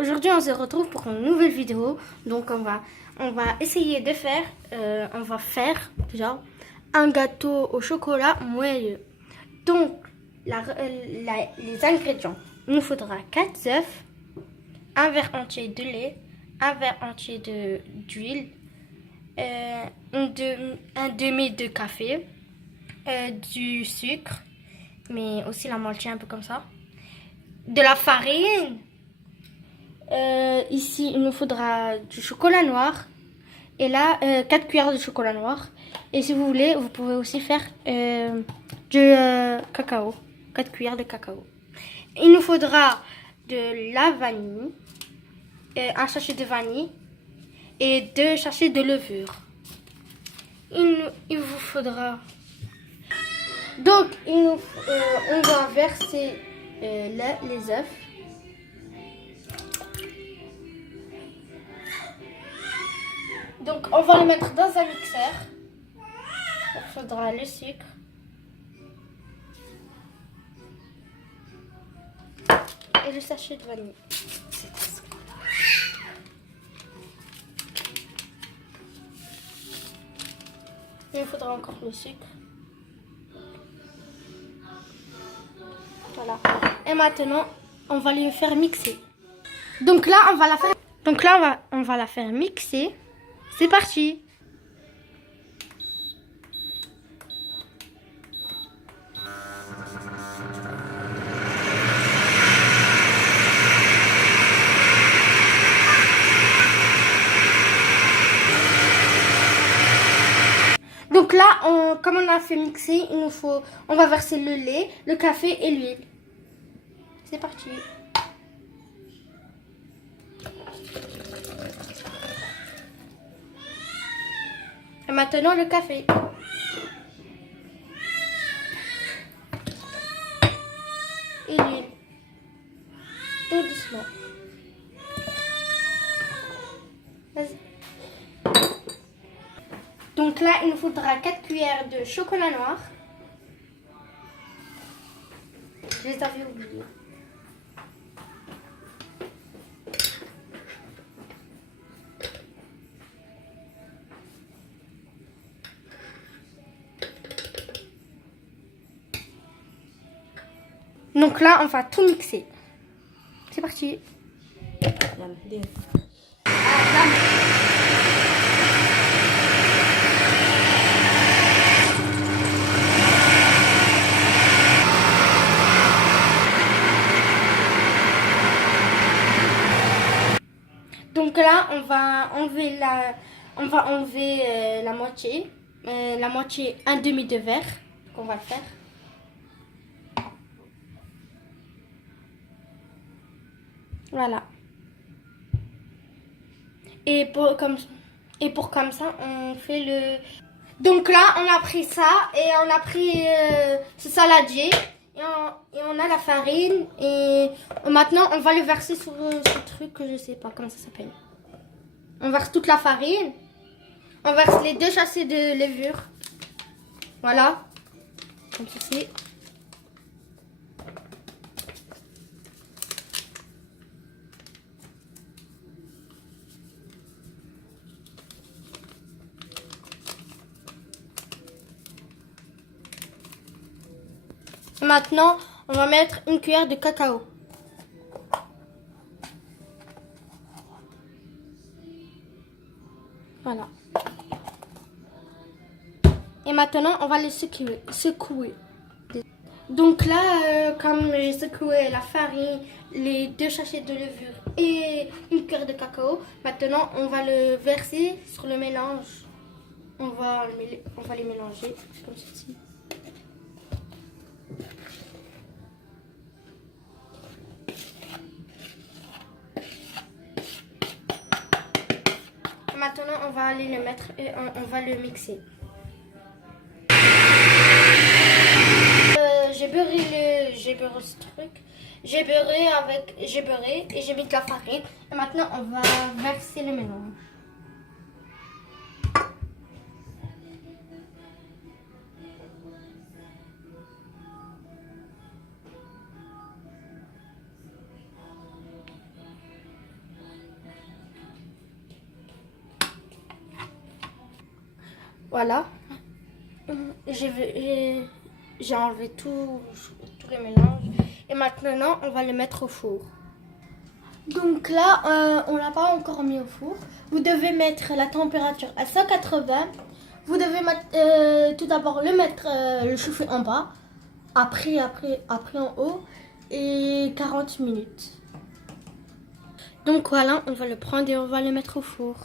aujourd'hui on se retrouve pour une nouvelle vidéo. Donc on va essayer de faire, on va faire déjà un gâteau au chocolat moelleux. Donc les ingrédients, il nous faudra 4 œufs, un verre entier de lait, un verre entier d'huile, un demi de café, du sucre, mais aussi la moitié un peu comme ça, de la farine. Ici, il nous faudra du chocolat noir. Et là, 4 cuillères de chocolat noir. Et si vous voulez, vous pouvez aussi faire du cacao. 4 cuillères de cacao. Il nous faudra de la vanille, un sachet de vanille et 2 sachets de levure. Il vous faudra... Donc, on va verser les œufs. Donc, on va le mettre dans un mixeur. Il faudra le sucre. Et le sachet de vanille. Il faudra encore le sucre. Voilà. Et maintenant, on va le faire mixer. Donc là, on va la faire. Donc là, on va la faire mixer. C'est parti. Donc là, comme on a fait mixer, on va verser le lait, le café et l'huile. C'est parti. Et maintenant le café. Et l'huile. Tout doucement. Vas-y. Donc là, il nous faudra 4 cuillères de chocolat noir. Je les avais oubliés. Donc là, on va tout mixer. C'est parti. Donc là, on va enlever la moitié, un demi de verre qu'on va le faire. Voilà. Et pour comme ça, on fait le... Donc là, on a pris ça et on a pris ce saladier et on a la farine et maintenant on va le verser sur ce truc que je sais pas comment ça s'appelle. On verse toute la farine. On verse les 2 sachets de levure. Voilà. Comme ceci. Maintenant, on va mettre une cuillère de cacao. Voilà. Et maintenant, on va le secouer. Donc là, comme j'ai secoué la farine, les 2 sachets de levure et une cuillère de cacao, maintenant on va le verser sur le mélange. On va les mélanger comme ceci. Maintenant, on va aller le mettre et on va le mixer. J'ai beurré ce truc. J'ai beurré et j'ai mis de la farine. Et maintenant, on va verser le mélange. Voilà. J'ai enlevé tous les mélanges. Et maintenant, on va les mettre au four. Donc là, on l'a pas encore mis au four. Vous devez mettre la température à 180. Vous devez mettre, tout d'abord le chauffer en bas. Après en haut. Et 40 minutes. Donc voilà, on va le prendre et on va le mettre au four.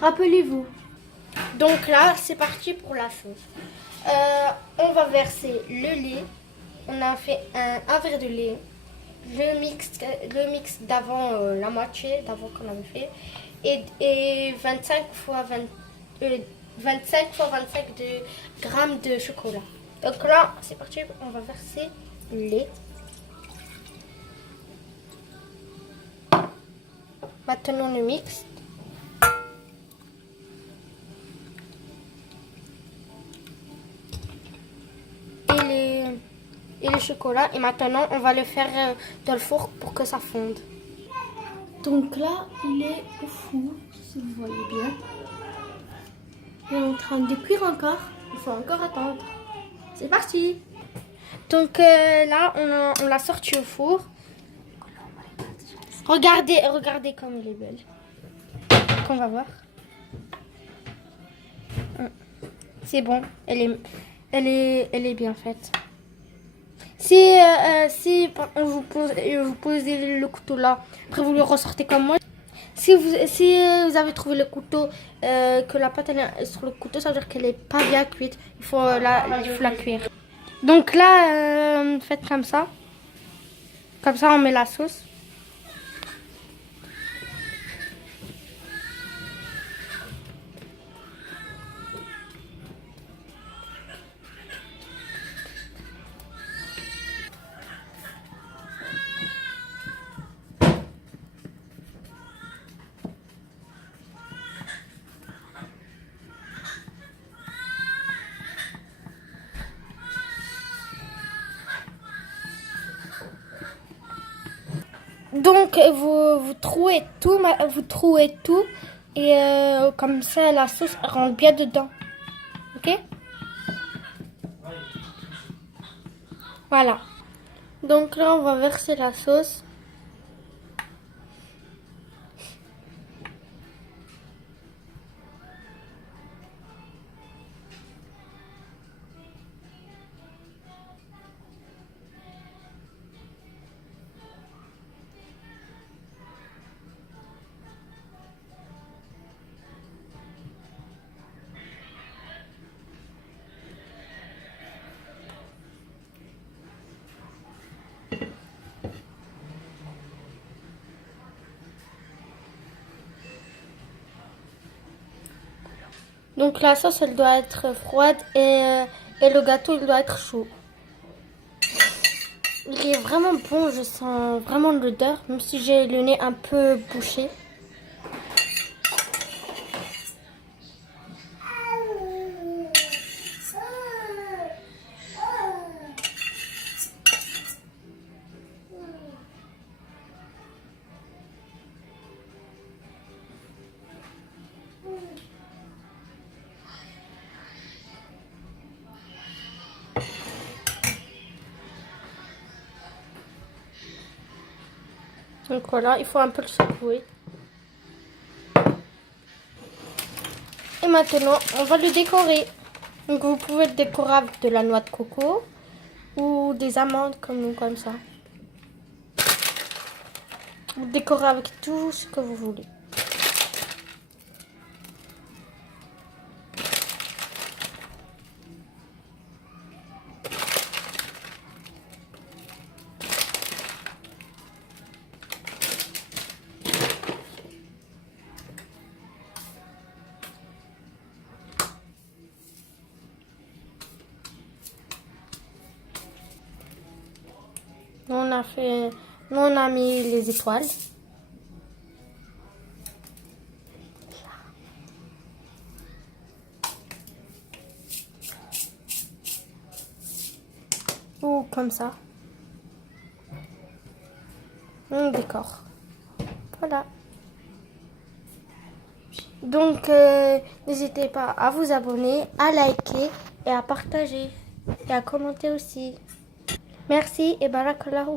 Rappelez-vous. Donc là, c'est parti pour la sauce. On va verser le lait. On a fait un verre de lait. Le mix d'avant, la moitié d'avant qu'on avait fait. Et 25 fois 25 grammes de chocolat. Donc là, c'est parti. On va verser le lait. Maintenant, le mix. Et le chocolat. Et maintenant, on va le faire dans le four pour que ça fonde. Donc là, il est au four, si vous voyez bien. Il est en train de cuire encore. Il faut encore attendre. C'est parti. Donc là, on l'a sorti au four. Regardez comme elle est belle. Donc, on va voir. C'est bon. Elle est bien faite. Si vous posez le couteau là, après vous le ressortez comme moi. Si vous avez trouvé le couteau, que la pâte elle est sur le couteau, ça veut dire qu'elle n'est pas bien cuite. Il faut la cuire. Donc là, faites comme ça. Comme ça, on met la sauce. Donc vous trouez tout et comme ça la sauce rentre bien dedans. Ok? Voilà. Donc là on va verser la sauce. Donc la sauce elle doit être froide et le gâteau il doit être chaud. Il est vraiment bon, je sens vraiment l'odeur, même si j'ai le nez un peu bouché. Donc voilà, il faut un peu le secouer. Et maintenant, on va le décorer. Donc vous pouvez le décorer avec de la noix de coco ou des amandes comme ça. Vous décorez avec tout ce que vous voulez. Nous on a mis les étoiles. ou comme ça. Décor. Voilà. Donc, n'hésitez pas à vous abonner, à liker et à partager et à commenter aussi. Merci et barakallahu